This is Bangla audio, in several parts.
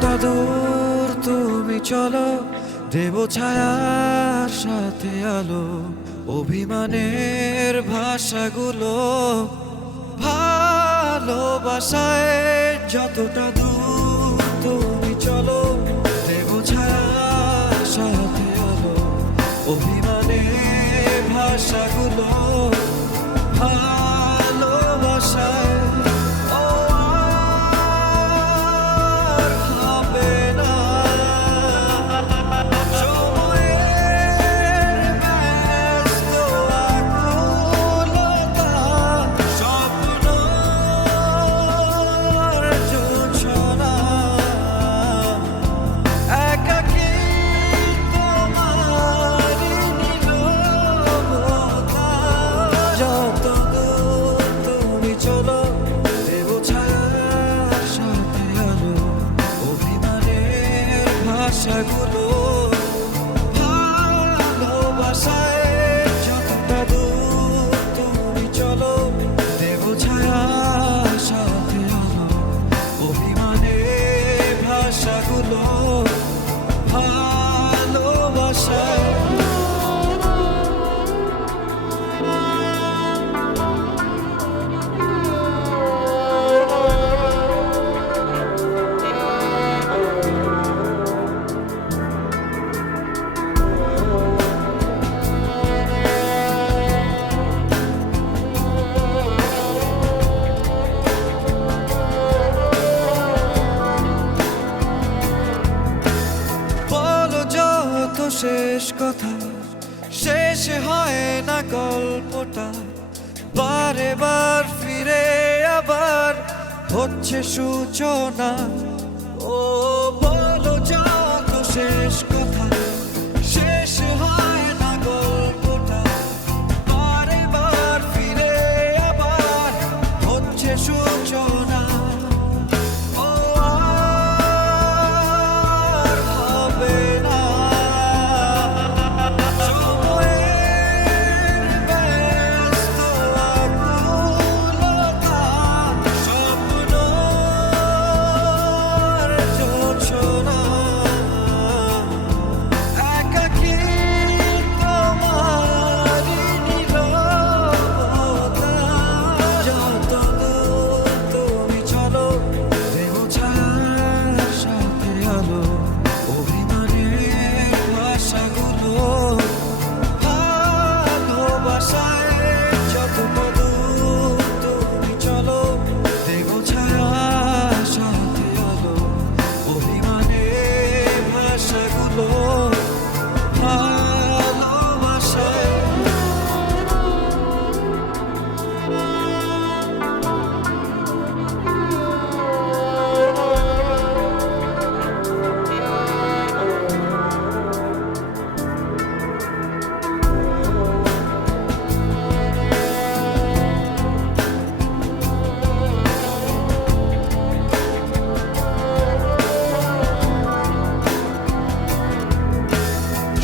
যতটা দূর তুমি চলো, দেব ছায়ার সাথে আলো। অভিমানের ভাষাগুলো ভালোবাসায়। যতটা দূর তুমি চলো, দেব ছায়ার সাথে আলো। অভিমানের ভাষাগুলো ভালোবাসায়। ভাষাগুলো ভালোবাসায়। যতটা দূর তুমি চলো, দেব ছায়ার সাথে আলো। অভিমানের ভাষাগুলো ভালোবাসায়। শেষ কথা শেষ হয় না গল্পটা, বারে বার ফিরে আবার হচ্ছে সূচনা। ও বলো যত শেষ কথা শেষ হয় না গল্পটা, বারে বার ফিরে আবার হচ্ছে সূচনা।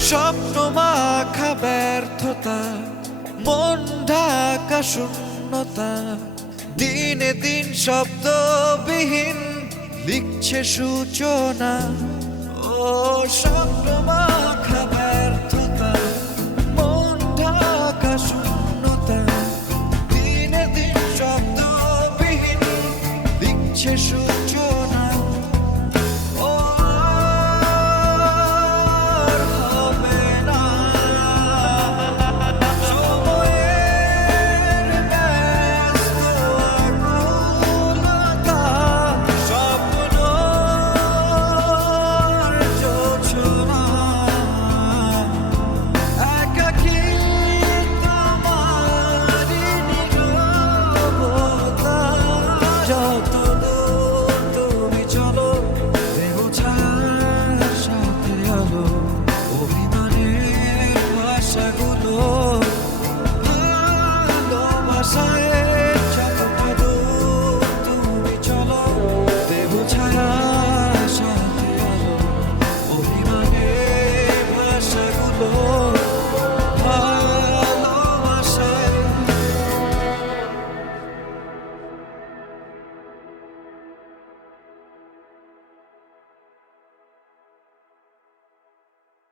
স্বপ্ন মাখা ব্যর্থতা, মন ঢাকা শূন্যতা, দিনে দিন শব্দবিহীন লিখছে সূচনা। ও স্বপ্ন মাখা ব্যর্থতা, মন ঢাকা শূন্যতা, দিনে দিন শব্দবিহীন লিখছে সূচনা।